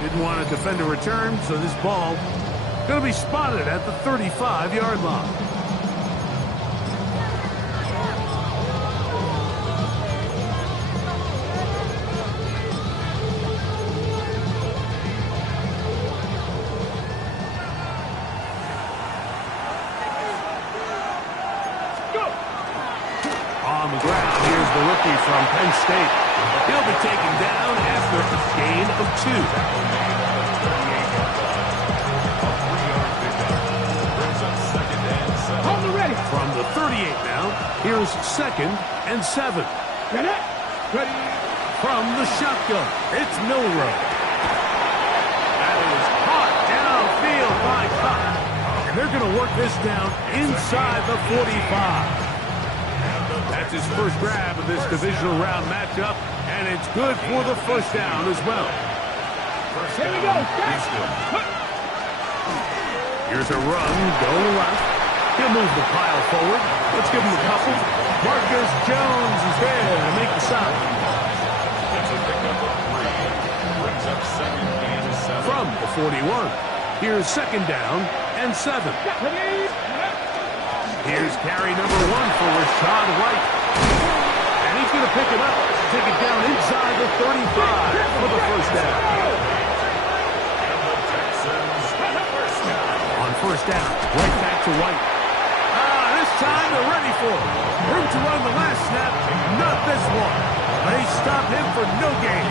Didn't want to defend a return, so this ball going to be spotted at the 35-yard line. On the ground, here's the rookie from Penn State. He'll be taken down after a gain of 2. On the ready. From the 38 now, here's 2nd and 7. Ready. From the shotgun, it's Milrow. That is caught downfield by Cox. And they're going to work this down inside the 45. That's his first grab of this divisional round matchup, and it's good for the first down as well. Here we go. Here's a run going left. He'll move the pile forward. Let's give him a couple. Marcus Jones is there to make the stop. From the 41, here's 2nd down and 7. Here's carry number 1 for Rashad White. And he's going to pick it up. Take it down inside the 35 for the first down. On first down, right back to White. This time they're ready for it. Room to run the last snap, not this one. They stop him for no gain.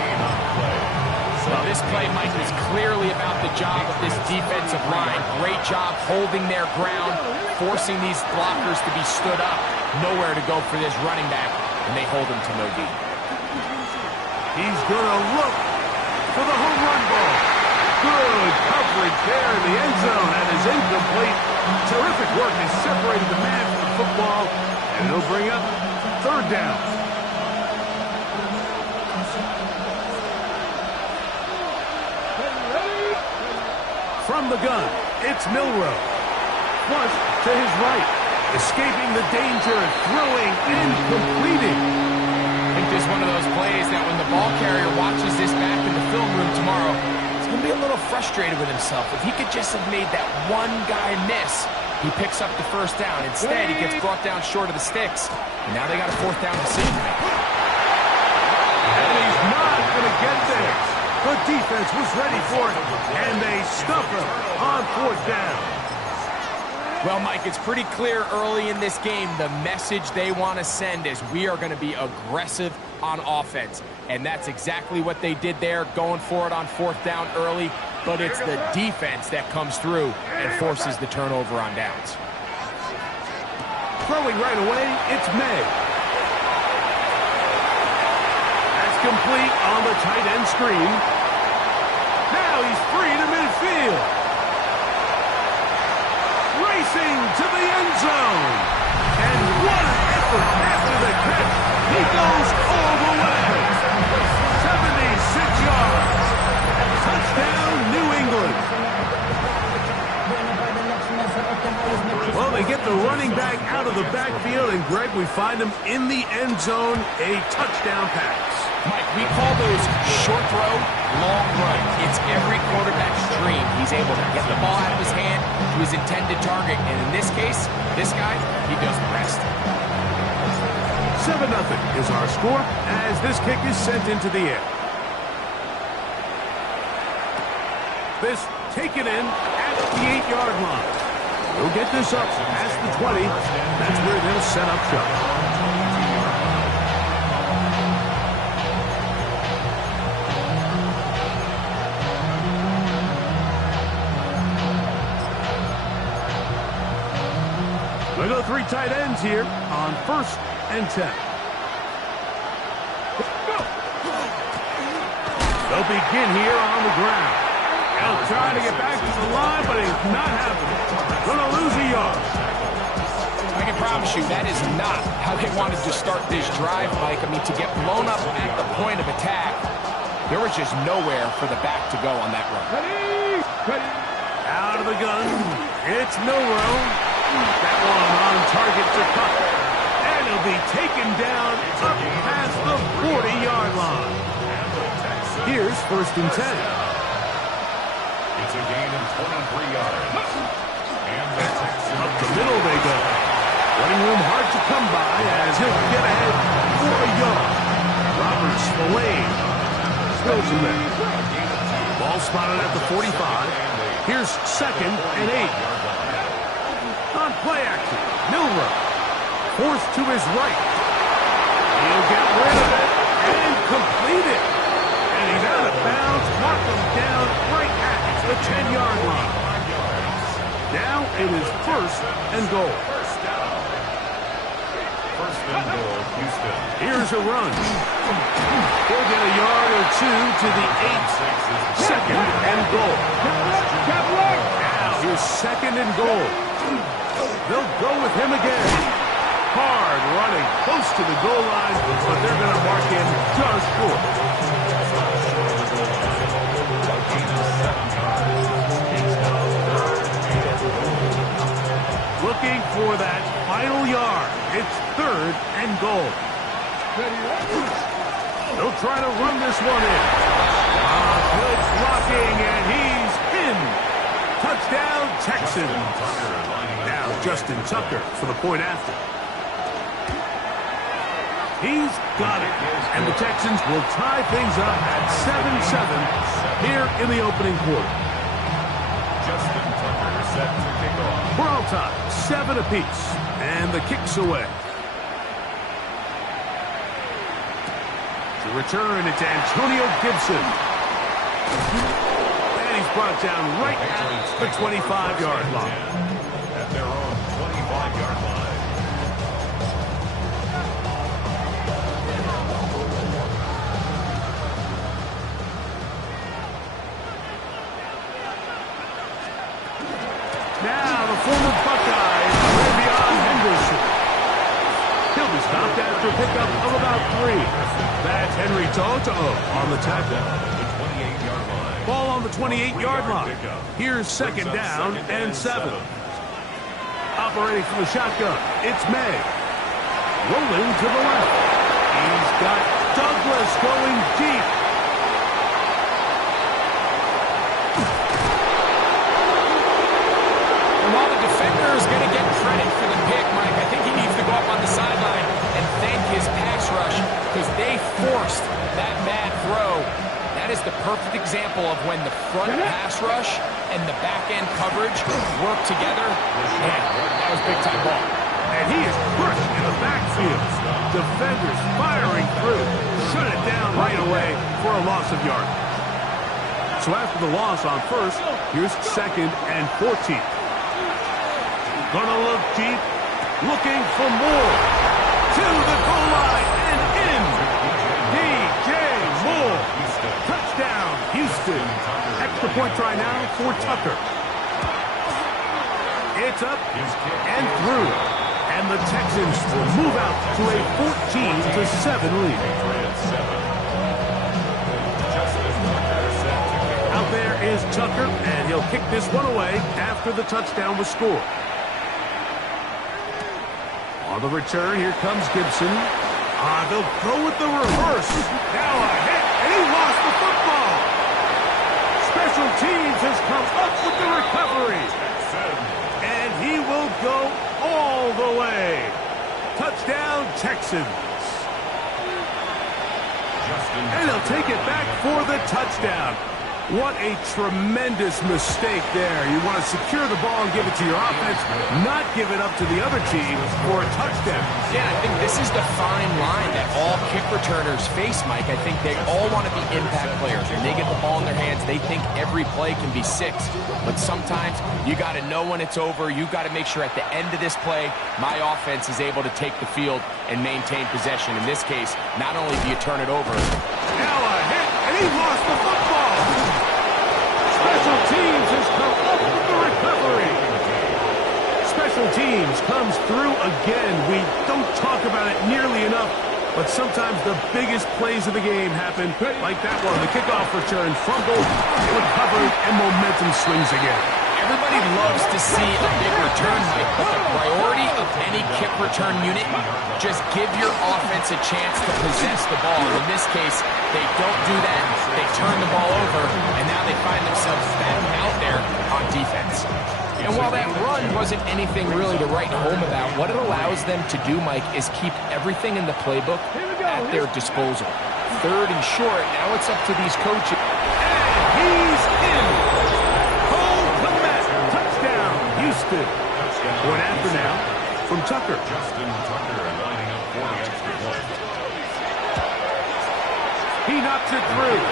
Well, this play, Mike, was clearly about the job of this defensive line. Great job holding their ground, forcing these blockers to be stood up. Nowhere to go for this running back, and they hold him to no gain. He's going to look for the home run ball. Good coverage there in the end zone, and is incomplete. Terrific work has separated the man from the football, and it'll bring up 3rd down. From the gun, it's Milrow. Flush to his right. Escaping the danger, throwing and completing. I think this is one of those plays that when the ball carrier watches this back in the film room tomorrow, he's going to be a little frustrated with himself. If he could just have made that one guy miss, he picks up the first down. Instead, he gets brought down short of the sticks. And now they got a 4th down decision to make. And he's not going to get there. The defense was ready for it, and they stuff him on 4th down. Well, Mike, it's pretty clear early in this game the message they want to send is we are going to be aggressive on offense. And that's exactly what they did there, going for it on 4th down early. But it's the defense that comes through and forces the turnover on downs. Throwing right away, it's May. Complete on the tight end screen. Now he's free to midfield. Racing to the end zone. And what an effort after the catch. He goes all the way. 76 yards. Touchdown, New England. Well, they get the running back out of the backfield, and Greg, we find him in the end zone, a touchdown pass. Mike, we call those short throw, long run. It's every quarterback's dream. He's able to get the ball out of his hand to his intended target. And in this case, this guy, he does the rest. 7-0 is our score as this kick is sent into the air. This taken in at the 8-yard line. They'll get this up past the 20. That's where they'll set up shop. They go 3 tight ends here on 1st and 10. They'll begin here on the ground. They'll try to get back to the line, but it's not happening. Gonna lose a yard. I can promise you that is not how they wanted to start this drive, Mike. I mean, to get blown up at the point of attack, there was just nowhere for the back to go on that run. Ready. Out of the gun. It's Milrow. That one on target to Cook. And he'll be taken down up past the 40-yard line. Here's 1st and 10. It's a gain of 23 yards. And the Texans Up the middle they go. Running room hard to come by as he'll get ahead for a yard. Roberts Spillane spills him there. Ball spotted at the 45. Here's 2nd and 8. On play action, Milroe forced to his right. He'll get rid of it and complete it. And he's out of bounds. Mark him down right at the 10-yard line. Now it is 1st and goal. First and goal, Houston. Here's a run. He'll get a yard or two to the 8. 2nd and goal. Now here's 2nd and goal. They'll go with him again. Hard running, close to the goal line, but they're going to mark him just short. Looking for that final yard. It's 3rd and goal. They'll try to run this one in. Good blocking, and he's in. Touchdown, Texans. Now Justin Tucker for the point after. He's got it. And the Texans will tie things up at 7-7 here in the opening quarter. Justin Tucker set to kick off. We're all tied, 7 apiece. And the kick's away. To return, it's Antonio Gibson. And he's brought down right at the 25-yard line. At their own 25-yard line. Now the former Buckeye is Ravion Henderson. He'll be stopped after a pickup of about 3. That's Henry Toto on the tackle. Ball on the 28-yard line. Here's 2nd down and 7. Operating from the shotgun, it's May. Rolling to the left. He's got Douglas going deep. And while the defender is going to get credit for the pick, Mike, I think he needs to go up on the sideline and thank his pass rush because they forced that bad throw. That is the perfect example of when the front pass rush and the back-end coverage work together. Man, that was big-time ball. And he is crushed in the backfield. Defenders firing through. Shut it down right away for a loss of yard. So after the loss on 1st, here's 2nd and 14. Gonna look deep, looking for more. To the goal line and in. DJ Moore. Touchdown, Houston. Extra point try now for Tucker. It's up and through. And the Texans will move out to a 14-7 lead. Out there is Tucker, and he'll kick this one away after the touchdown was scored. On the return, here comes Gibson. They'll go with the reverse. Now a hit, and he lost the football. Special teams has come up with the recovery. And he will go all the way. Touchdown, Texans. And he'll take it back for the touchdown. What a tremendous mistake there. You want to secure the ball and give it to your offense, not give it up to the other team for a touchdown. Yeah, I think this is the fine line that all kick returners face, Mike. I think they all want to be impact players. When they get the ball in their hands, they think every play can be 6. But sometimes you got to know when it's over. You got to make sure at the end of this play, my offense is able to take the field and maintain possession. In this case, not only do you turn it over. Now a hit, and he lost the football. Special teams has come up with the recovery. Special teams comes through again. We don't talk about it nearly enough, but sometimes the biggest plays of the game happen like that one. The kickoff return, fumbled, recovered, and momentum swings again. Everybody loves to see a big return, Mike, but the priority of any kick return unit, just give your offense a chance to possess the ball. And in this case, they don't do that. They turn the ball over, and now they find themselves back out there on defense. And while that run wasn't anything really to write home about, what it allows them to do, Mike, is keep everything in the playbook at their disposal. 3rd and short, now it's up to these coaches. And he's in. Hold the mat. Touchdown, Houston. Point after now from Tucker. Justin Tucker lining up for the extra point. He knocks it through.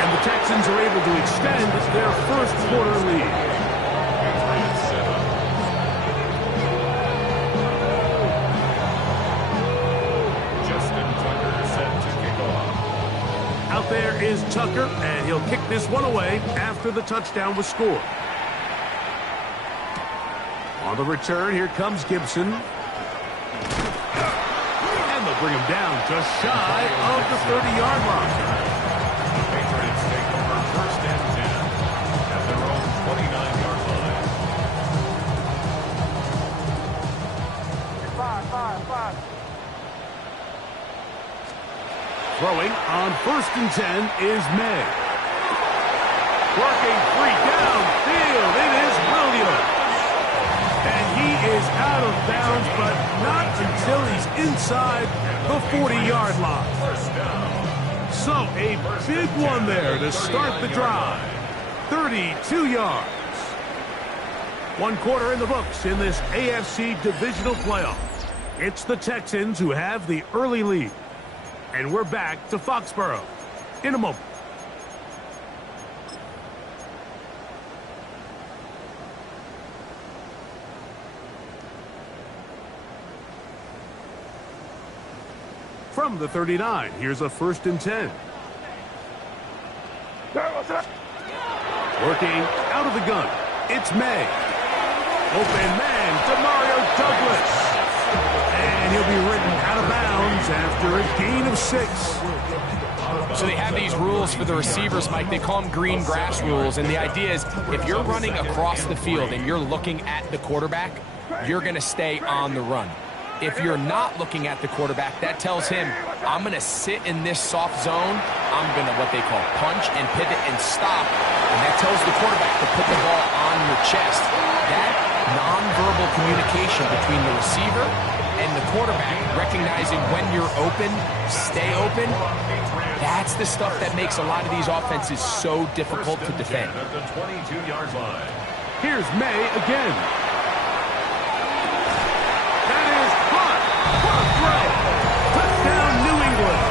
And the Texans are able to extend their first quarter lead. Out there is Tucker, and he'll kick this one away after the touchdown was scored. On the return, here comes Gibson. And they'll bring him down just shy of the 30-yard line. Patriots take over 1st and 10 at their own 29-yard line. 5. Throwing on 1st and 10 is May. Working free downfield. It is Williams. And he is out of bounds, but not until he's inside the 40-yard line. So a big one there to start the drive. 32 yards. 1 quarter in the books in this AFC divisional playoff. It's the Texans who have the early lead. And we're back to Foxborough in a moment. From the 39, here's a 1st and 10. Working out of the gun, it's May. Open man, Demario Douglas. And he'll be ridden out of bounds after a gain of 6. So they have these rules for the receivers, Mike. They call them green grass rules. And the idea is if you're running across the field and you're looking at the quarterback, you're going to stay on the run. If you're not looking at the quarterback, that tells him, I'm going to sit in this soft zone. I'm going to what they call punch and pivot and stop. And that tells the quarterback to put the ball on your chest. That nonverbal communication between the receiver and the quarterback, recognizing when you're open, stay open, that's the stuff that makes a lot of these offenses so difficult to defend. At the 22-yard line. Here's May again. That is caught. What a throw. Touchdown, New England.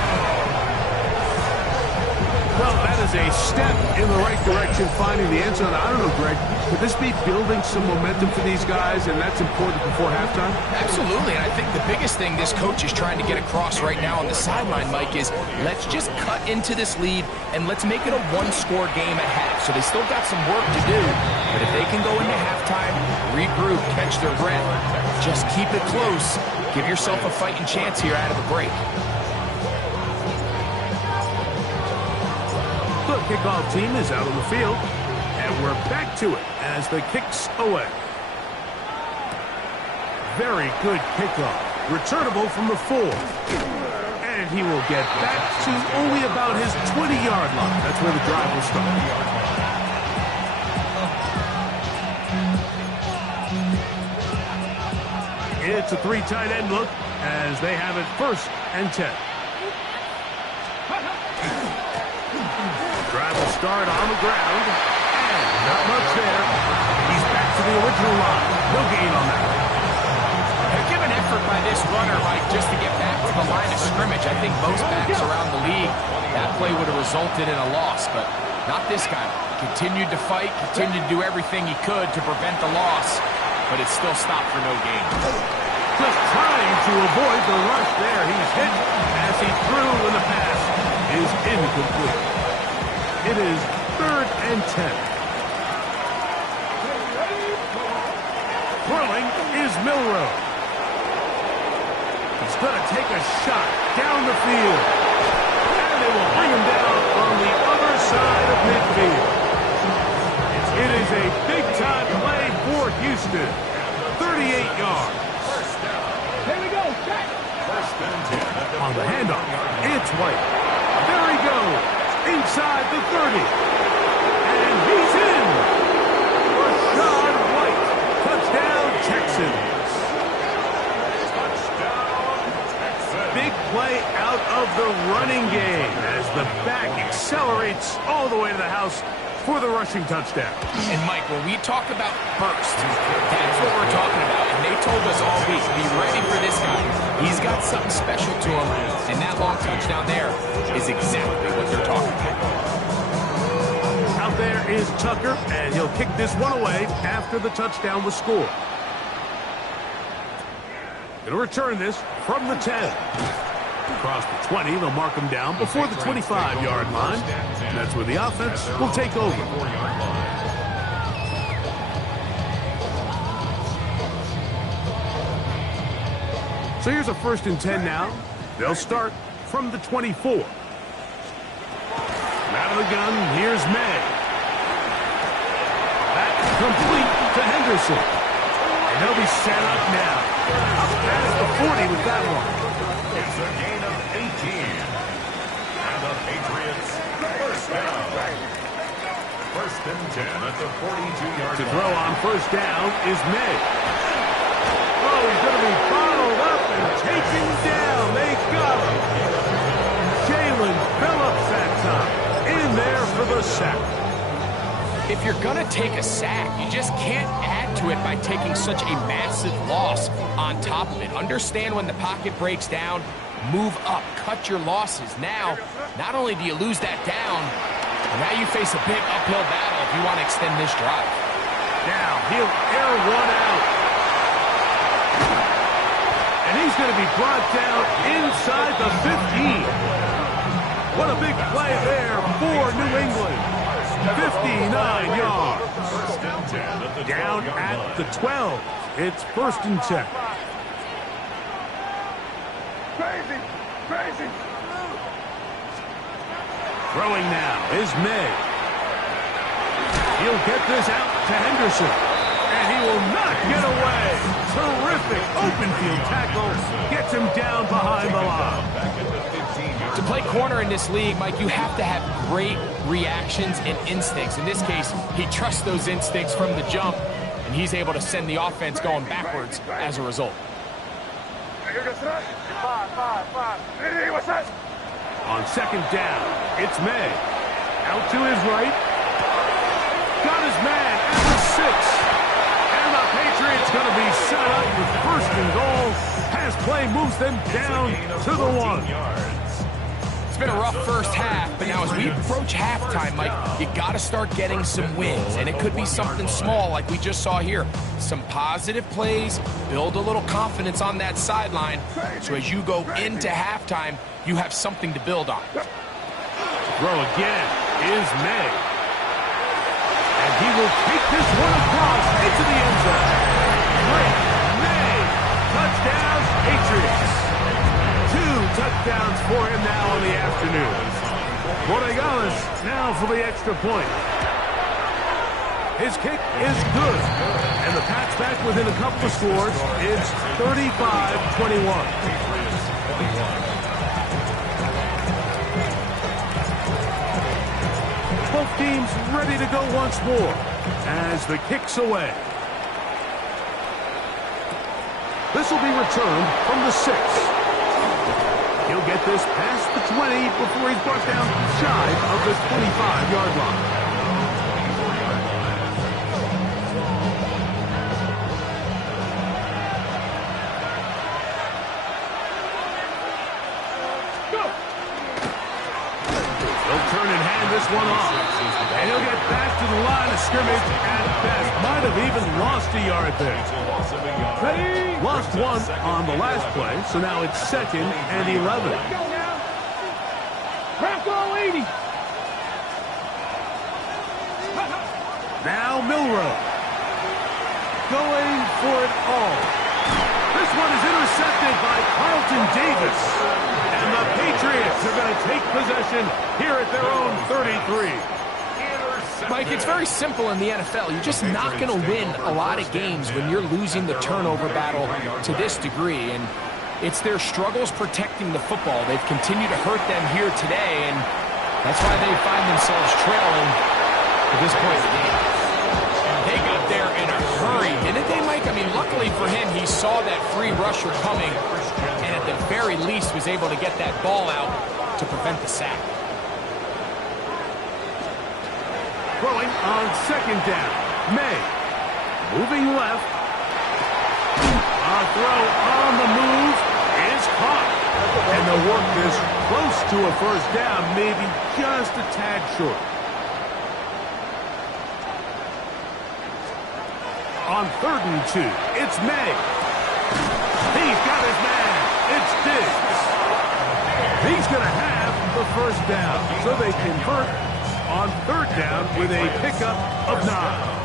Well, that is a step in the right direction, finding the end zone. I don't know, Greg, could this be building some momentum for these guys, and that's important before halftime? Absolutely, and I think the biggest thing this coach is trying to get across right now on the sideline, Mike, is let's just cut into this lead and let's make it a one-score game at half. So they still got some work to do, but if they can go into halftime, regroup, catch their breath, just keep it close, give yourself a fighting chance here out of the break. The kickoff team is out on the field, and we're back to it as the kick's away. Very good kickoff. Returnable from the 4. And he will get back to only about his 20-yard line. That's where the drive will start. It's a 3 tight end look as they have it 1st and 10. Drive will start on the ground, and not much there. He's back to the original line. No gain on that. Give an effort by this runner, Mike, just to get back to the line of scrimmage. I think most backs around the league, that play would have resulted in a loss, but not this guy. Continued to fight, continued to do everything he could to prevent the loss, but it still stopped for no gain. Just trying to avoid the rush there. He's hit as he threw, and the pass is incomplete. It is 3rd and 10. Throwing is Milroe. He's going to take a shot down the field. And they will bring him down on the other side of midfield. It is a big-time play On the handoff, it's White. There he goes, inside the 30. And he's in. Rashad White, touchdown Texans. Big play out of the running game as the back accelerates all the way to the house for the rushing touchdown. And Mike, when we talk about burst, that's what we're talking about. And they told us all week, be ready for this guy. He's got something special to him. And that long touchdown there is exactly what they're talking about. Out there is Tucker, and he'll kick this one away after the touchdown was scored. Going to return this from the 10. Across the 20, they'll mark him down before the 25-yard line. And that's where the offense will take over. So here's a 1st and 10 now. They'll start from the 24. Out of the gun, here's May. That's complete to Henderson. And they'll be set up now. Up past the 40 with that one. It's a gain of 18. And the Patriots first down. 1st and 10 at the 42-yard line. To throw on 1st down is May. Oh, he's going to be bottled up and taken down. They got him. Jalen Phillips that time. In there for the sack. If you're going to take a sack, you just can't add to it by taking such a massive loss on top of it. Understand when the pocket breaks down, move up, cut your losses. Now, not only do you lose that down, but now you face a big uphill battle if you want to extend this drive. Now, he'll air one out. And he's going to be brought down inside the 15. What a big play there for New England. 59 yards. Down at the 12. It's 1st and 10. Crazy. Throwing now is May. He'll get this out to Henderson. And he will not get away. Terrific open field tackle. Gets him down behind the line. To play corner in this league, Mike, you have to have great reactions and instincts. In this case, he trusts those instincts from the jump, and he's able to send the offense going backwards as a result. On 2nd down, it's May. Out to his right. Got his man at the 6. And the Patriots going to be set up with 1st and goal. Pass play moves them down to the 1. Been a rough first half, but now as we approach halftime, Mike, you got to start getting some wins, and it could be something small like we just saw here. Some positive plays, build a little confidence on that sideline, so as you go into halftime, you have something to build on. Throw again is May. And he will take this one across into the end zone. Great May. Touchdown, Patriots. 2 touchdowns for him now in the afternoon. Borregales now for the extra point. His kick is good. And the Pats back within a couple of scores. It's 35-21. Both teams ready to go once more as the kick's away. This will be returned from the 6. He'll get this past the 20 before he's brought down shy of the 25-yard line. He'll turn and hand this one off. And he'll get back to the line of scrimmage at best. Might have even lost a yard there. Lost one on the last play, so now it's 2nd and 11. Now Milroe going for it all. This one is intercepted by Carlton Davis. And the Patriots are going to take possession here at their own 33. Mike, it's very simple in the NFL. You're just not going to win a lot of games when you're losing the turnover battle to this degree. And It's their struggles protecting the football. They've continued to hurt them here today, and that's why they find themselves trailing at this point in the game. They got there in a hurry, didn't they, Mike? I mean, luckily for him, he saw that free rusher coming, and at the very least was able to get that ball out to prevent the sack. Throwing on second down. May. Moving left. A throw on the move is caught. And the work is close to a first down, maybe just a tad short. On 3rd and 2, it's May. He's got his man. It's Diggs. He's going to have the first down, so they convert on 3rd down with a pickup of 9.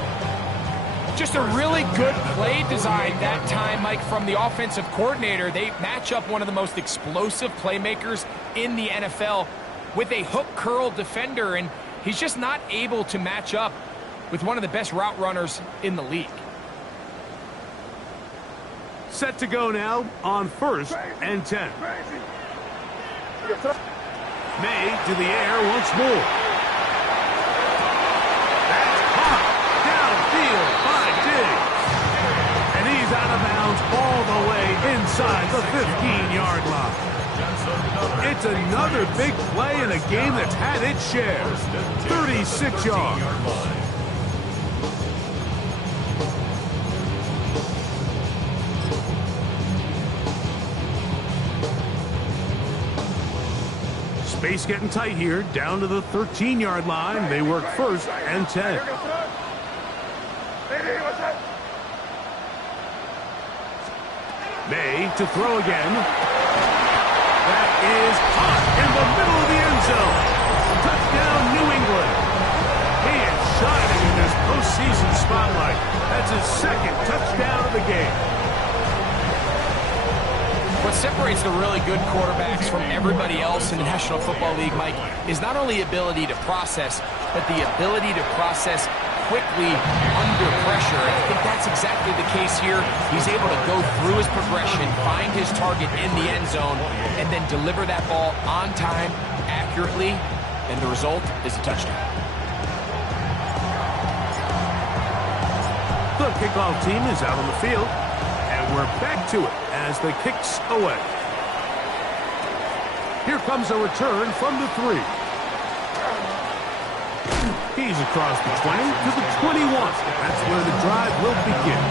Just a really good play design that time, Mike, from the offensive coordinator. They match up one of the most explosive playmakers in the NFL with a hook curl defender, and he's just not able to match up with one of the best route runners in the league. Set to go now on 1st and 10. May to the air once more. That's caught downfield by Diggs. And he's out of bounds all the way inside the 15-yard line. It's another big play in a game that's had its share. 36 yards. Space getting tight here, down to the 13-yard line. They work 1st and 10. May to throw again. That is caught in the middle of the end zone. Touchdown, New England. He is shining in this postseason spotlight. That's his 2nd touchdown of the game. What separates the really good quarterbacks from everybody else in the National Football League, Mike, is not only ability to process, but the ability to process quickly under pressure. And I think that's exactly the case here. He's able to go through his progression, find his target in the end zone, and then deliver that ball on time, accurately, and the result is a touchdown. The kickoff team is out on the field. We're back to it as the kick's away. Here comes a return from the 3. He's across the 20 to the 21. That's where the drive will begin.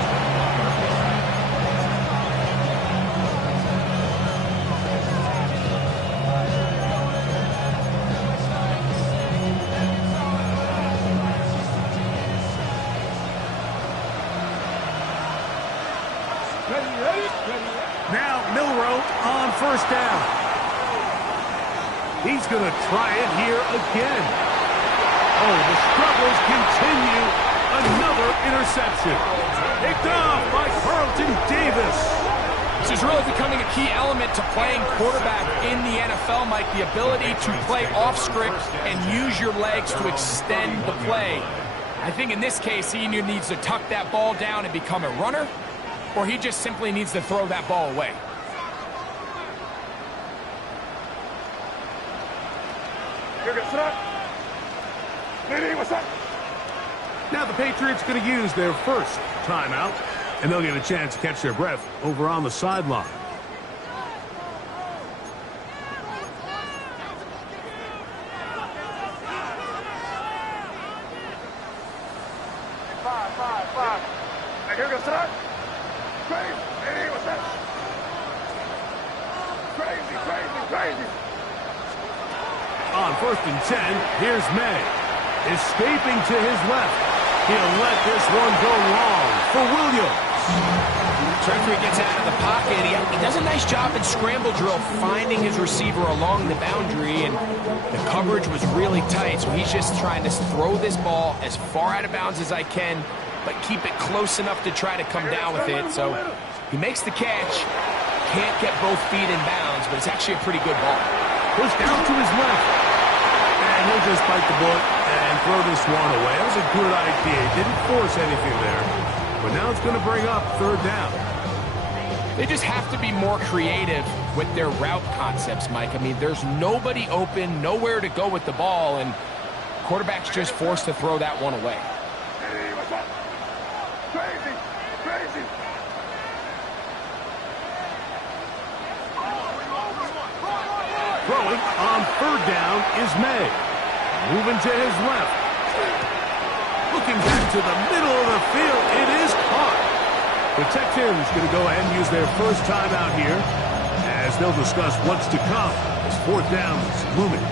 Now Milroe on 1st down. He's going to try it here again. Oh, the struggles continue. Another interception. Picked off by Carlton Davis. This is really becoming a key element to playing quarterback in the NFL, Mike. The ability to play off script and use your legs to extend the play. I think in this case, he either needs to tuck that ball down and become a runner, or he just simply needs to throw that ball away. Now the Patriots going to use their 1st timeout, and they'll get a chance to catch their breath over on the sideline. On 1st and 10, here's May. Escaping to his left. He'll let this one go long for Williams. Treasury gets out of the pocket. He does a nice job in scramble drill finding his receiver along the boundary, and the coverage was really tight, so he's just trying to throw this ball as far out of bounds as I can, but keep it close enough to try to come down with it. So he makes the catch. Can't get both feet in bounds, but it's actually a pretty good ball. Pushed down to his left. And he'll just bite the bullet and throw this one away. That was a good idea. He didn't force anything there. But now it's going to bring up 3rd down. They just have to be more creative with their route concepts, Mike. I mean, there's nobody open, nowhere to go with the ball, and quarterback's just forced to throw that one away. Throwing on third down is May. Moving to his left. Looking back to the middle of the field. It is caught. The Texans going to go ahead and use their first timeout here as they'll discuss what's to come as fourth down is looming.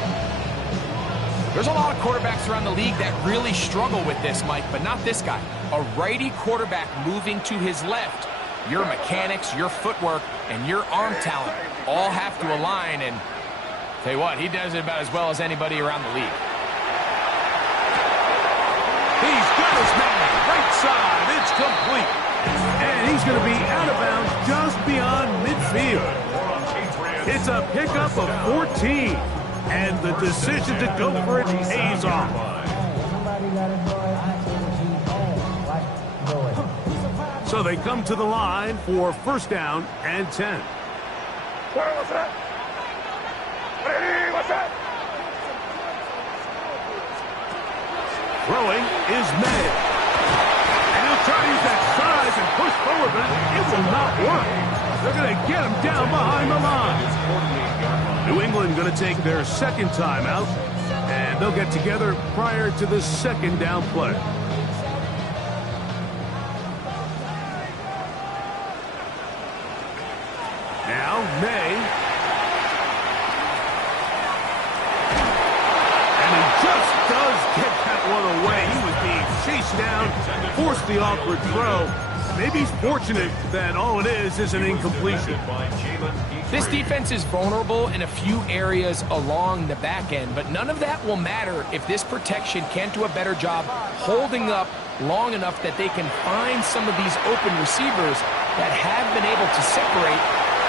There's a lot of quarterbacks around the league that really struggle with this, Mike, but not this guy. A righty quarterback moving to his left. Your mechanics, your footwork, and your arm talent all have to align, and tell you what, he does it about as well as anybody around the league. He's got his man right side. It's complete. And he's going to be out of bounds just beyond midfield. It's a pickup of 14. And the decision to go for it pays off. So they come to the line for first down and 10. What's that? What's that? Throwing is May. And he'll try to use that size and push forward, but it will not work. They're going to get him down behind the line. New England going to take their second timeout, and they'll get together prior to the second down play. Now, May. And he just does get that one away. He was being chased down, forced the awkward throw. Maybe he's fortunate that all it is an incompletion. This defense is vulnerable in a few areas along the back end, but none of that will matter if this protection can't do a better job holding up long enough that they can find some of these open receivers that have been able to separate.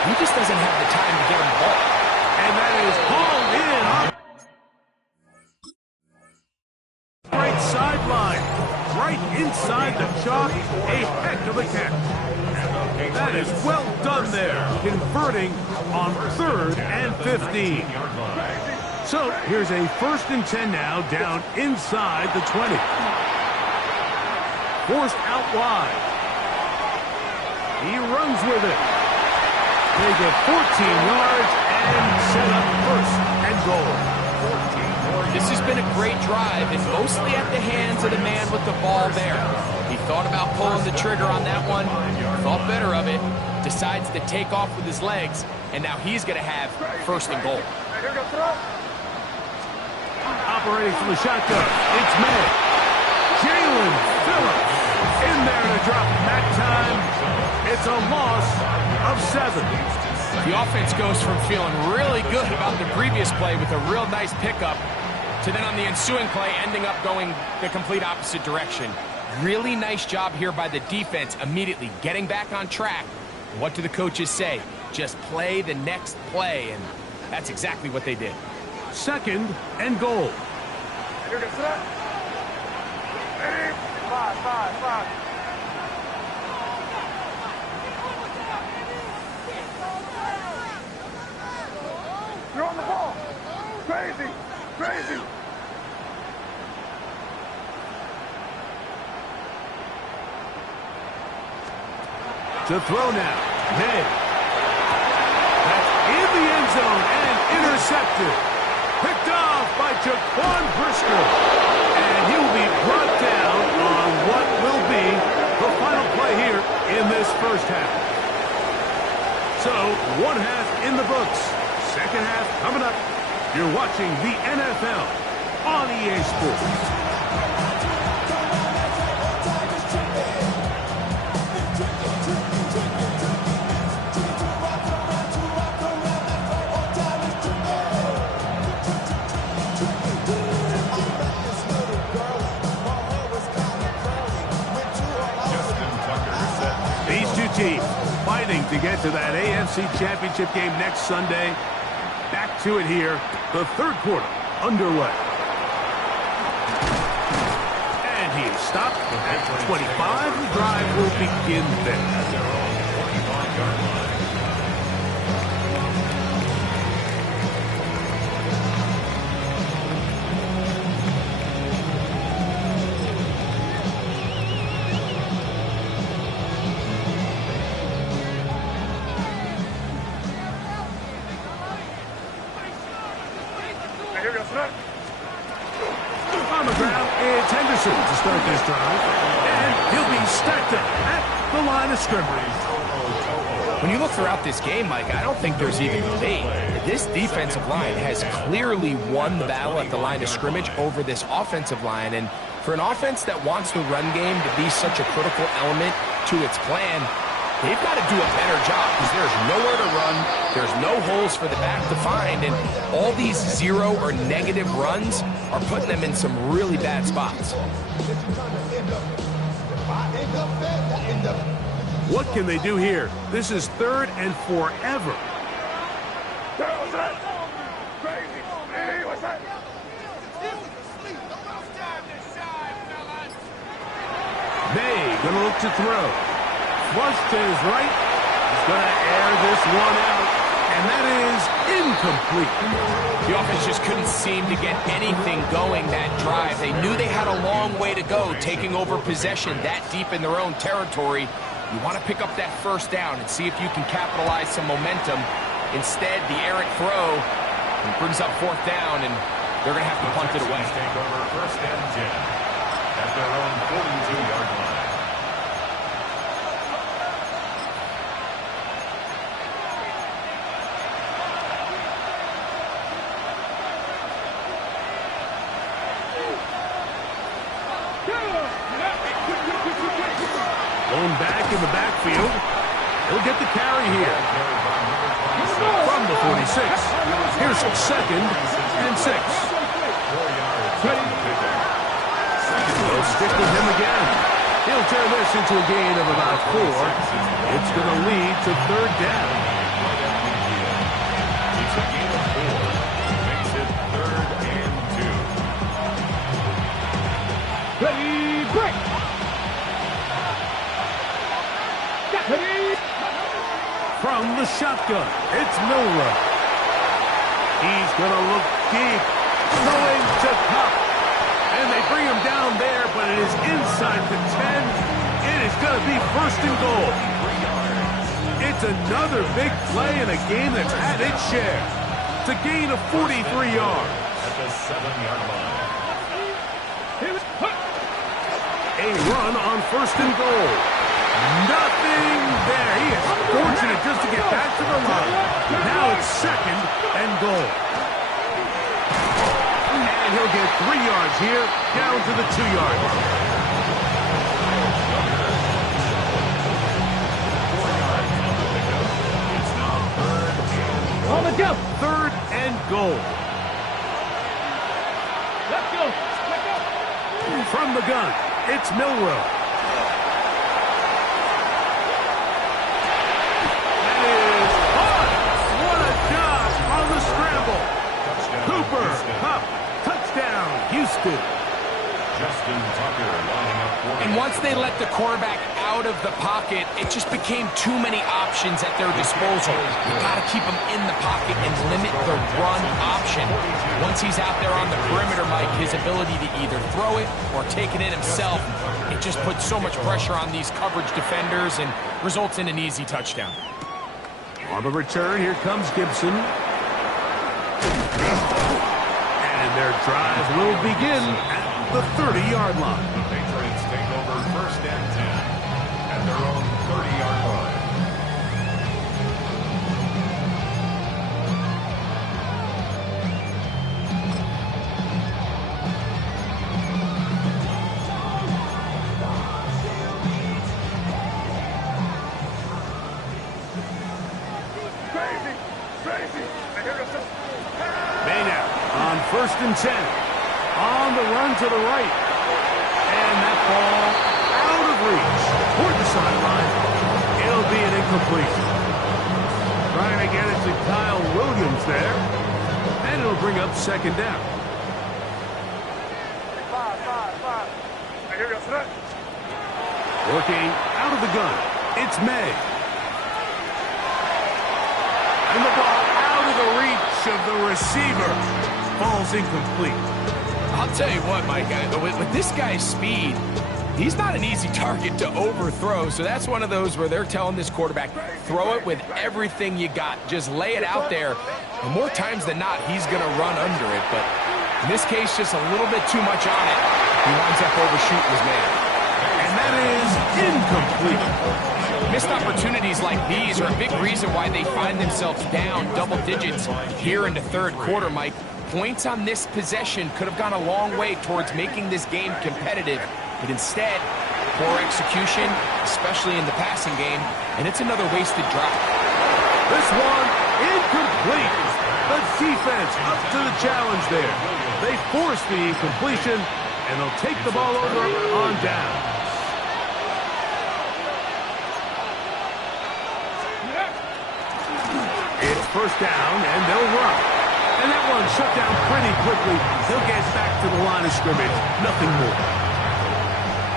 He just doesn't have the time to get him the ball. And that is hauled in. Right sideline. Right inside the chalk. A heck of a catch. That is well done there. Converting on 3rd and 15. So here's a 1st and 10 now down inside the 20. Forced out wide. He runs with it. They get 14 yards and set up 1st and goal. This has been a great drive, and mostly at the hands of the man with the ball there. He thought about pulling the trigger on that one, thought better of it, decides to take off with his legs, and now he's going to have 1st and goal. Operating from the shotgun, it's May. Jalen Phillips in there to drop it. That time, it's a loss of 7. The offense goes from feeling really good about the previous play with a real nice pickup to then on the ensuing play ending up going the complete opposite direction. Really nice job here by the defense, immediately getting back on track. What do the coaches say? Just play the next play, and that's exactly what they did. 2nd and goal. Five. You're on the ball. Crazy. To throw now. May. That's in the end zone and intercepted. Picked off by Jaquan Brisker. And he will be brought down on what will be the final play here in this first half. So, 1 half in the books. Second half coming up. You're watching the NFL on EA Sports. These two teams fighting to get to that AFC Championship game next Sunday. Back to it here, the 3rd quarter underway. And he is stopped at 25. The drive will begin there. yard line. On the ground, it's Henderson to start this drive. And he'll be stacked up at the line of scrimmage. When you look throughout this game, Mike, I don't think there's even debate. This defensive line has clearly won the battle at the line of scrimmage over this offensive line. And for an offense that wants the run game to be such a critical element to its plan, they've got to do a better job because there's nowhere to run. There's no holes for the back to find. And all these zero or negative runs are putting them in some really bad spots. What can they do here? This is 3rd and forever. May gonna look to throw. Flush to his right. He's gonna air this one out. And that is incomplete. The offense just couldn't seem to get anything going that drive. They knew they had a long way to go, taking over possession that deep in their own territory. You want to pick up that first down and see if you can capitalize some momentum. Instead, the errant throw brings up 4th down, and they're going to have to punt it away. Take over 1st and 10 at their own 42-yard line. Going back in the backfield. He'll get the carry here. From the 46. Here's 2nd and 6. They'll stick with him again. He'll turn this into a gain of about 4. It's going to lead to 3rd down. It's a gain of 4. Makes it 3rd and 2. Ready, break! From the shotgun, it's Milrow. He's going to look deep. Throwing to Cup. And they bring him down there, but it is inside the 10. It is going to be 1st and goal. It's another big play in a game that's had its share. It's a gain of 43 yards. At the 7-yard line. A run on 1st and goal. Nothing there. He is fortunate just to get back to the line. Now it's 2nd and goal. And he'll get 3 yards here, down to the 2-yard line. On the jump! 3rd and goal. Let's go! Let's go! From the gun, it's Milrow. That is caught. What a job on the scramble. Cooper, Cup, touchdown, Houston. Justin Tucker lining up for And once they let the quarterback out of the pocket, it just became too many options at their disposal. You got to keep him in the pocket and limit the run option. Once he's out there on the perimeter, Mike, his ability to either throw it or take it in himself, it just puts so much pressure on these coverage defenders and results in an easy touchdown. On the return, here comes Gibson. And their drive will begin at the 30-yard line. The Patriots take over 1st and 10 at their own 30-yard line. Crazy! Crazy! I hear you. May now on 1st and 10. On the run to the right. And that ball out of reach toward the sideline. It'll be an incomplete. Trying to get it to Kyle Williams there. And it'll bring up 2nd down. 5. I hear you. Working out of the gun. It's May. And the ball out of the reach of the receiver. Falls incomplete. I'll tell you what, Mike, with this guy's speed, he's not an easy target to overthrow, so that's one of those where they're telling this quarterback, throw it with everything you got. Just lay it out there. And more times than not, he's going to run under it. But in this case, just a little bit too much on it. He winds up overshooting his man. And that is incomplete. Missed opportunities like these are a big reason why they find themselves down double digits here in the third quarter, Mike. Points on this possession could have gone a long way towards making this game competitive. But instead, poor execution, especially in the passing game, and it's another wasted drive. This one, incomplete. The defense up to the challenge there. They force the incompletion, and they'll take the ball over on down. It's first down, and they'll run. And that one shut down pretty quickly. He'll get back to the line of scrimmage. Nothing more.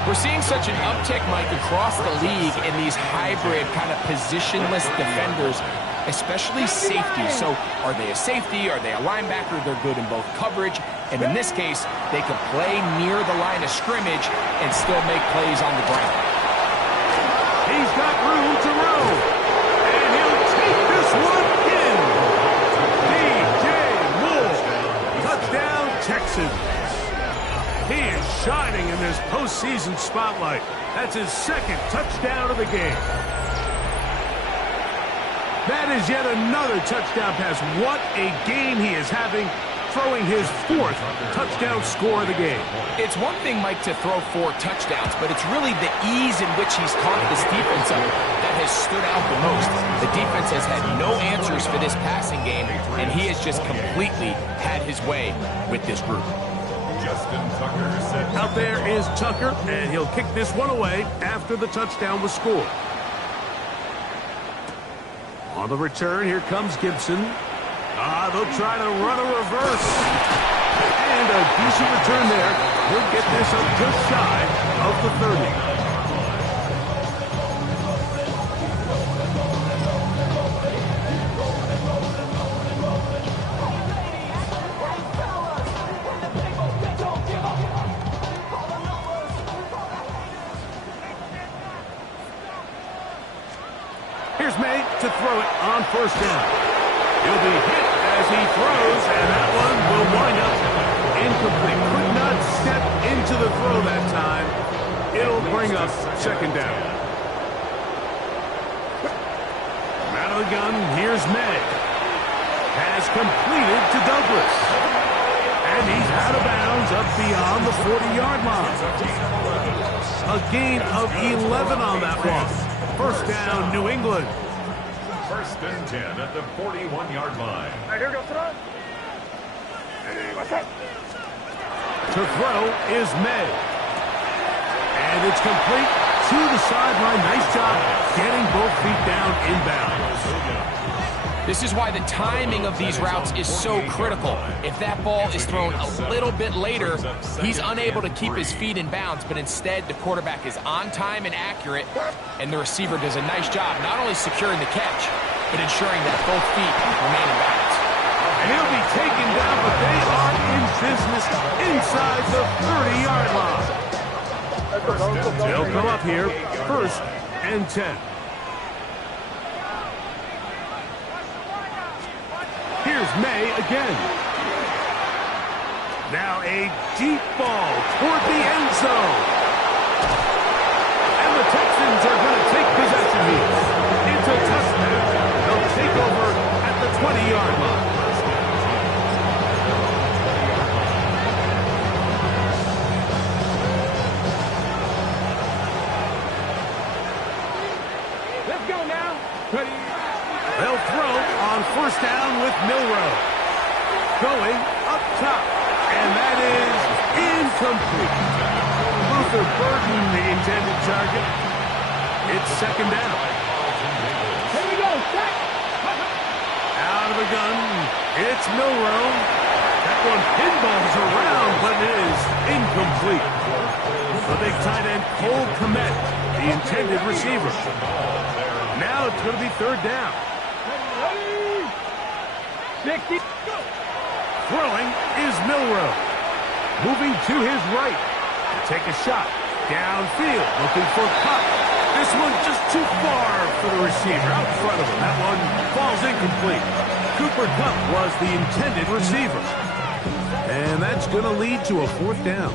We're seeing such an uptick, Mike, across the league in these hybrid kind of positionless defenders, especially safety. So are they a safety? Are they a linebacker? They're good in both coverage. And in this case, they can play near the line of scrimmage and still make plays on the ground. He's got room to roam. And he'll take this one in. DJ Moore. Touchdown, Texans. He is shining in this postseason spotlight. That's his second touchdown of the game. That is yet another touchdown pass. What a game he is having, throwing his fourth touchdown score of the game. It's one thing, Mike, to throw 4 touchdowns, but it's really the ease in which he's caught this defense up that has stood out the most. The defense has had no answers for this passing game, and he has just completely had his way with this group. Out there is Tucker, and he'll kick this one away after the touchdown was scored. On the return, here comes Gibson. They'll try to run a reverse. And a decent return there. He'll get this up just shy of the 30. Here's May to throw it on first down. He'll be hit as he throws, and that one will wind up incomplete. Could not step into the throw that time. It'll bring up second down. Out of the gun, here's May. Has completed to Douglas. And he's out of bounds up beyond the 40-yard line. A gain of 11 on that one. First down, New England. First and 10 at the 41-yard line. Here goes front. Hey, what's up? To throw is May. And it's complete to the sideline. Nice job getting both feet down inbounds. This is why the timing of these routes is so critical. If that ball is thrown a little bit later, he's unable to keep his feet in bounds, but instead the quarterback is on time and accurate, and the receiver does a nice job not only securing the catch, but ensuring that both feet remain in bounds. And he'll be taken down, but they are in business inside the 30-yard line. They'll come up here, first and 10. Here's May again. Now a deep ball toward the end zone. And the Texans are going to take possession here. It's a touchdown. They'll take over at the 20-yard line. Let's go now. Ready? They'll throw on first down with Milroe. Going up top. And that is incomplete. Luther Burden, the intended target. It's second down. Here we go. Set. Out of the gun. It's Milroe. That one pinballs around, but it is incomplete. The big tight end, Cole Kmet, the intended receiver. Now it's going to be third down. 60. Throwing is Milrow. Moving to his right. To take a shot. Downfield. Looking for Cup. This one's just too far for the receiver. Out in front of him. That one falls incomplete. Cooper Kupp was the intended receiver. And that's going to lead to a 4th down.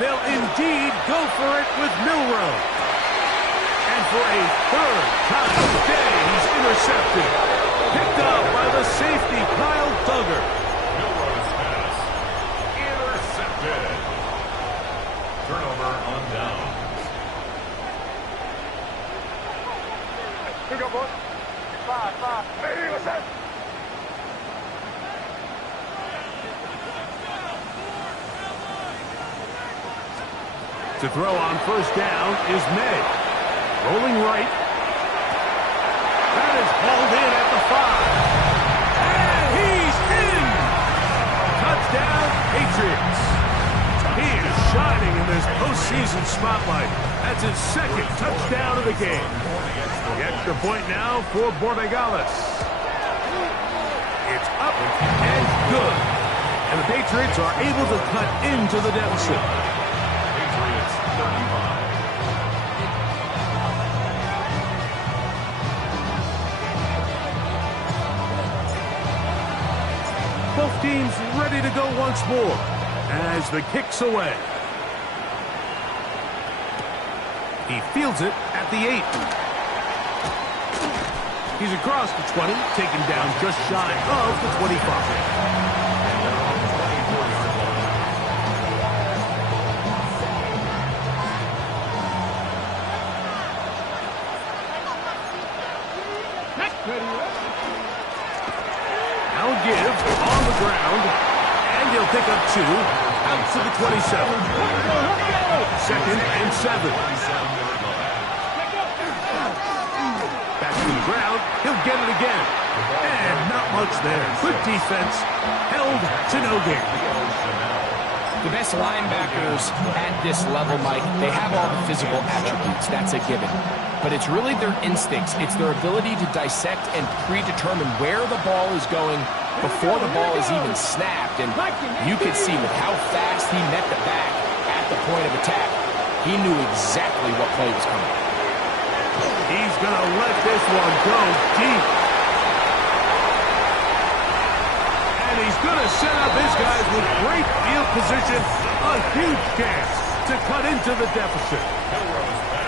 They'll indeed go for it with Milrow. And for a 3rd time today, he's intercepted. Picked up by the safety, Kyle Duggar. Milrow's pass intercepted. Turnover on down. Here we go, boys. 5. Hey, what's that? To throw on 1st down is May. Rolling right. That is hauled in at the 5. And he's in! Touchdown, Patriots. He is shining in this postseason spotlight. That's his 2nd touchdown of the game. The extra point now for Borregales. It's up and good. And the Patriots are able to cut into the deficit. Patriots 35. Both teams ready to go once more as the kick's away. He fields it at the 8. He's across the 20, taken down just shy of the 25. Now give on the ground, and he'll pick up 2 out to the 27. 2nd and 7. Back to the ground, he'll get it again. And not much there. Good defense, held to no gain. The best linebackers at this level, Mike, they have all the physical attributes. That's a given. But it's really their instincts. It's their ability to dissect and predetermine where the ball is going before the ball is even snapped. And you could see with how fast he met the back at the point of attack, he knew exactly what play was coming. He's going to let this one go deep. And he's going to set up his guys with great field position. A huge chance to cut into the deficit.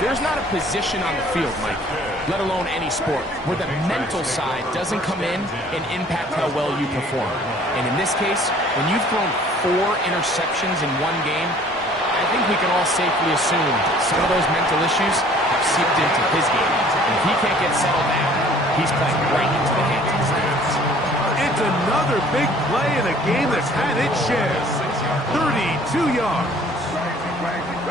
There's not a position on the field, Mike, let alone any sport, where the mental side doesn't come in and impact how well you perform. And in this case, when you've thrown 4 interceptions in one game, I think we can all safely assume some of those mental issues have seeped into his game. And if he can't get settled down, he's playing right into the hands of his defense. It's another big play in a game that's had its share. 32 yards.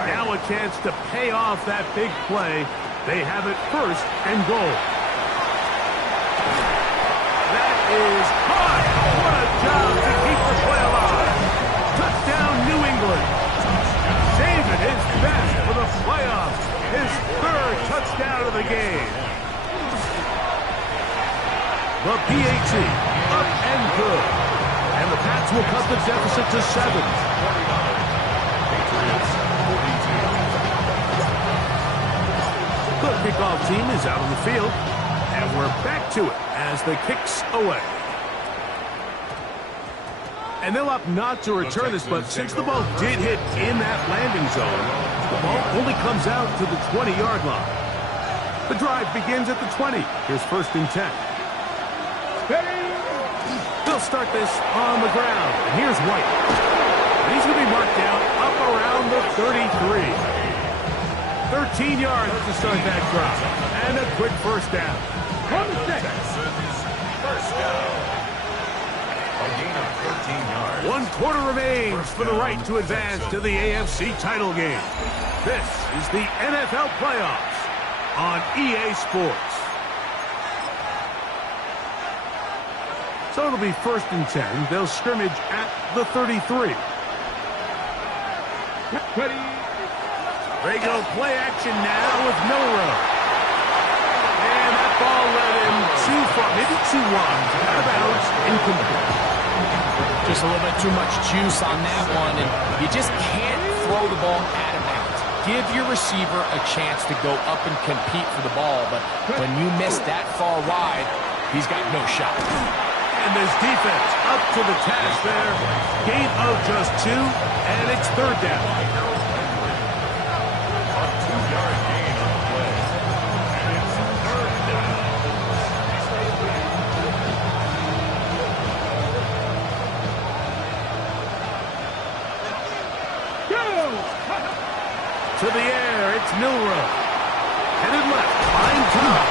Now a chance to pay off that big play. They have it 1st and goal. That is high. What a job to keep the play alive. Touchdown, New England. Saving his best for the playoffs. His 3rd touchdown of the game. The PAT, up and good. And the Pats will cut the deficit to 7. The kickoff team is out on the field, and we're back to it as the kick's away. And they'll opt not to return this, but since the ball did hit in that landing zone, the ball only comes out to the 20-yard line. The drive begins at the 20. Here's 1st and 10. They'll start this on the ground. And here's White. And he's going to be marked down up around the 33. 13 yards to start that drive. And a quick 1st down. Texans, 1st down. A gain of 13 yards. 1 quarter remains for the right to advance to the AFC title game. This is the NFL playoffs on EA Sports. So it'll be 1st and 10. They'll scrimmage at the 33. Ready. They go play action now with Milrow. ball led him too far, maybe too wide, out of bounds, incomplete. Just a little bit too much juice on that one, and you just can't throw the ball out of bounds. Give your receiver a chance to go up and compete for the ball, but when you miss that far wide, he's got no shot. And this defense up to the task there. Gain of just 2, and it's third down. A 2-yard gain on the play. And it's third down. To the air, it's Milrow. Headed left, find Ncaa.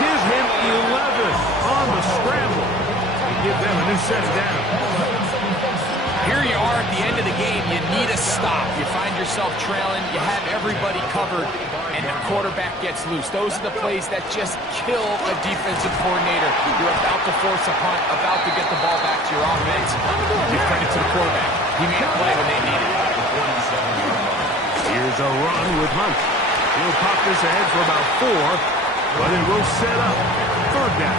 Give him 11 on the scramble. And give them a new set of down. Here you are at the end of the game. You need a stop. You find yourself trailing. You have everybody covered, and the quarterback gets loose. Those are the plays that just kill a defensive coordinator. You're about to force a punt, about to get the ball back to your offense. Give credit to the quarterback. He made a play when they needed it. Here's a run with Hunt. He'll pop this ahead for about 4, but it will set up third down.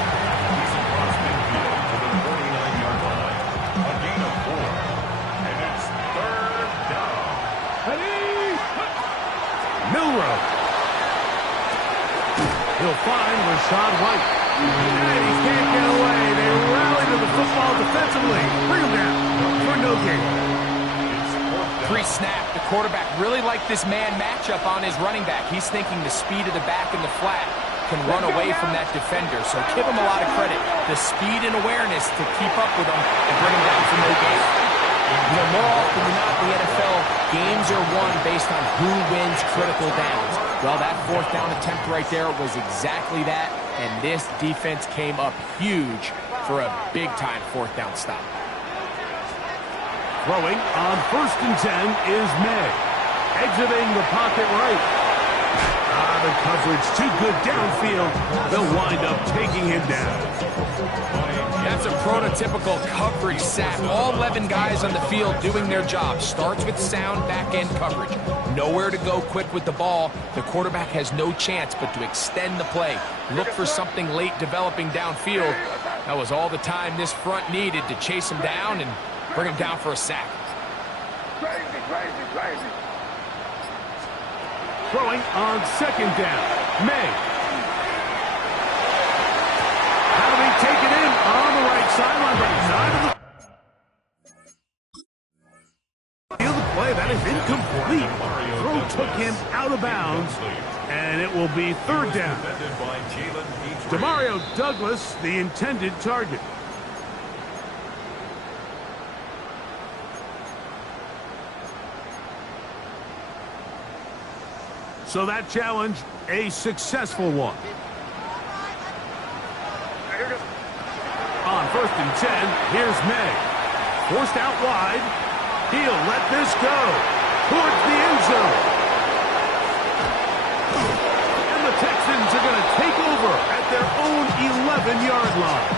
He's across midfield to the 49-yard line. A gain of 4. And it's third down. Milrow. He'll find Rashad White. And he can't get away. They rally to the football defensively. Bring him down for no gain. Pre-snap, the quarterback really liked this man matchup on his running back. He's thinking the speed of the back in the flat can run away from that defender. So give him a lot of credit. The speed and awareness to keep up with him and bring him down for no gain. You know, more often than not in the NFL, games are won based on who wins critical downs. Well, that fourth down attempt right there was exactly that, and this defense came up huge for a big-time fourth down stop. Throwing on 1st and 10 is May. Exiting the pocket right. The coverage too good downfield. They'll wind up taking him down. That's a prototypical coverage sack. All 11 guys on the field doing their job. Starts with sound back-end coverage. Nowhere to go quick with the ball. The quarterback has no chance but to extend the play. Look for something late developing downfield. That was all the time this front needed to chase him down and bring him down for a sack. Crazy. Throwing on 2nd down. May. How do they take it in on the right sideline, but not in the field of play. That is incomplete. Throw took him out of bounds, and it will be third down. Demario Douglas, the intended target. So that challenge, a successful one. On 1st and 10, here's May. Forced out wide. He'll let this go towards the end zone. And the Texans are going to take over at their own 11-yard line.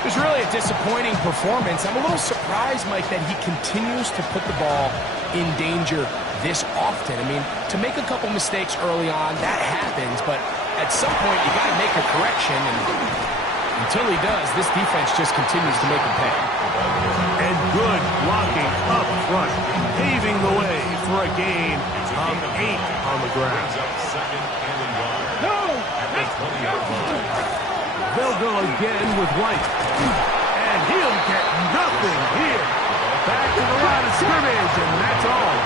It was really a disappointing performance. I'm a little surprised, Mike, that he continues to put the ball in danger this often. I mean, to make a couple mistakes early on, that happens, but at some point you got to make a correction, and until he does, this defense just continues to make him pay. And good blocking up front, paving the way for a gain of 8 on the ground. They'll go again with White, and he'll get nothing here. Back to the line of scrimmage, and that's all.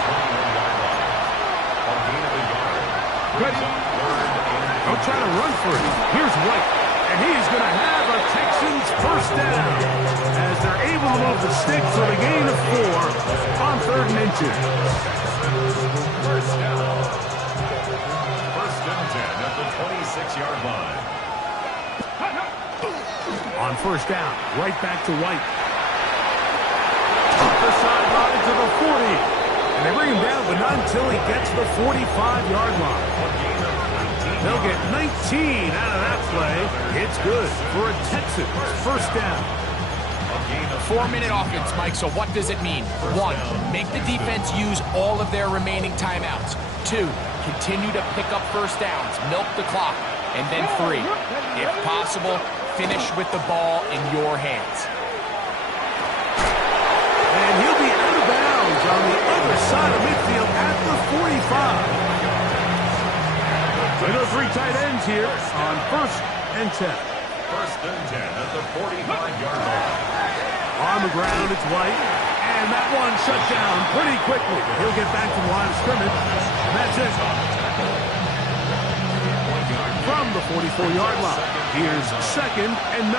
Don't try to run for it. Here's White, and he's going to have a Texans first down as they're able to move the sticks with a gain of 4 on 3rd and inches. First down. 1st and 10 at the 26-yard line. On 1st down, right back to White. Up the sideline to the 40. And they bring him down, but not until he gets the 45-yard line. They'll get 19 out of that play. It's good for a Texans first down. 4-minute offense, Mike, so what does it mean? 1, make the defense use all of their remaining timeouts. 2, continue to pick up first downs, milk the clock. And then 3. If possible, finish with the ball in your hands. And he'll be out of bounds on the other side of midfield at the 45. We go 3 tight ends here on 1st and 10. 1st and 10 at the 45-yard line. On the ground, it's White. And that one shut down pretty quickly. He'll get back to the line of scrimmage. And that's it. From the 44-yard line, here's 2nd and 9.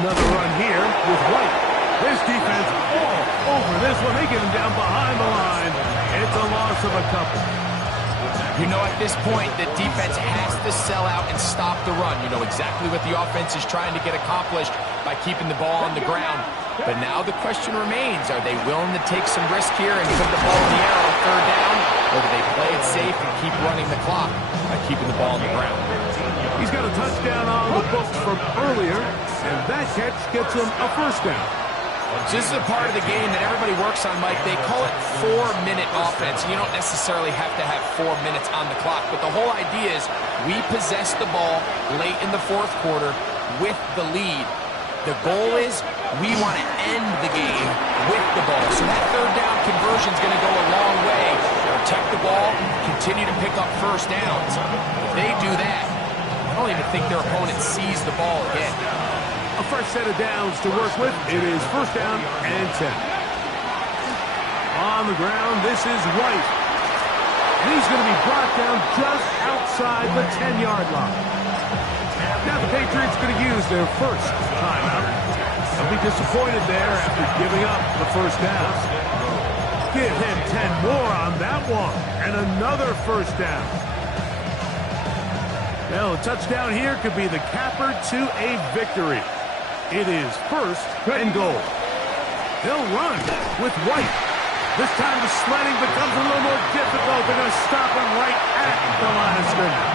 Another run here with White. This defense all over this one. They get him down behind the line. It's a loss of a couple. You know, at this point, the defense has to sell out and stop the run. You know exactly what the offense is trying to get accomplished by keeping the ball on the ground. But now the question remains, are they willing to take some risk here and put the ball in the air on 3rd down? Or do they play it safe and keep running the clock by keeping the ball on the ground? He's got a touchdown on the books from earlier, and that catch gets him a 1st down. So this is a part of the game that everybody works on, Mike. They call it 4-minute offense. You don't necessarily have to have 4 minutes on the clock, but the whole idea is we possess the ball late in the 4th quarter with the lead. The goal is we want to end the game with the ball. So that 3rd down conversion is going to go a long way. Protect the ball, continue to pick up 1st downs. If they do that, I don't even think their opponent sees the ball again. A fresh set of downs to work with. It is 1st down and 10. On the ground, this is White. And he's going to be brought down just outside the 10-yard line. Now the Patriots going to use their 1st timeout. They'll be disappointed there after giving up the 1st down. Give him 10 more on that one. And another 1st down. Well, a touchdown here could be the capper to a victory. It is 1st and goal. They'll run with White. This time the sledding becomes a little more difficult. They're going to stop him right at the line of scrimmage.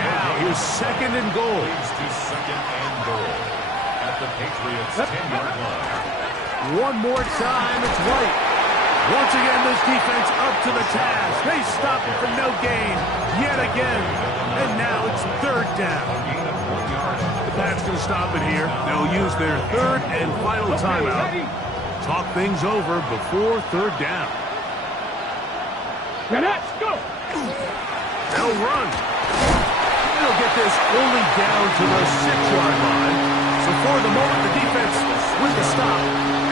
Now here's 2nd and goal. Leads to 2nd and goal at the Patriots' 10-yard line. One more time, it's White. Once again, this defense up to the task. They stop him for no gain yet again. And now it's 3rd down. The Pats going to stop it here. They'll use their 3rd and final timeout. Talk things over before 3rd down. Let's go. They'll run. They'll get this only down to the 6-yard line. So for the moment, the defense with the stop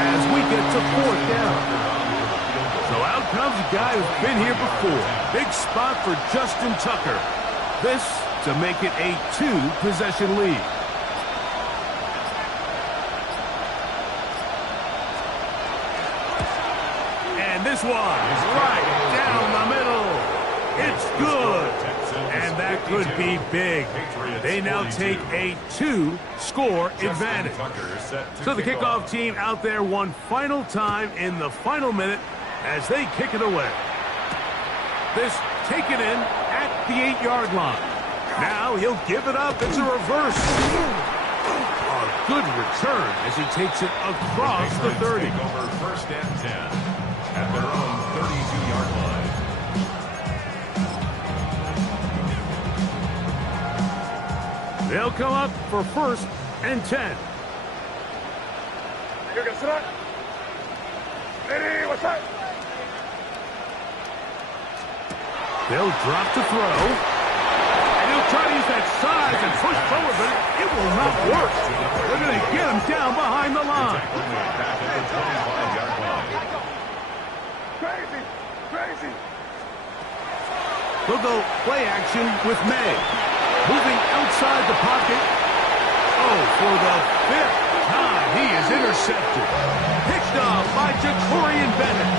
as we get to 4th down. So out comes a guy who's been here before. Big spot for Justin Tucker. This to make it a 2-possession lead. And this one is right down the middle. It's good. And that could be big. They now take a 2-score advantage. So the kickoff team out there one final time in the final minute as they kick it away. This taken in at the 8-yard line. Now he'll give it up. It's a reverse. A good return as he takes it across the 30. Take over 1st and 10 at their own 32-yard line. They'll come up for 1st and 10. You can sit. Ready, what's up? They'll drop to throw. And he'll try to use that size and push forward, but it will not work. They're going to get him down behind the line. Back at the 25-yard line. Crazy, crazy. They'll go play action with May. Moving outside the pocket. Oh, for the 5th time, he is intercepted. Picked off by Jacorian Bennett.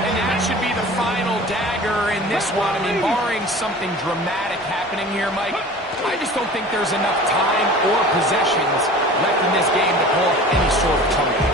And that should be the final dagger in this one. I mean, barring something dramatic happening here, Mike, I just don't think there's enough time or possessions left in this game to pull off any sort of comeback.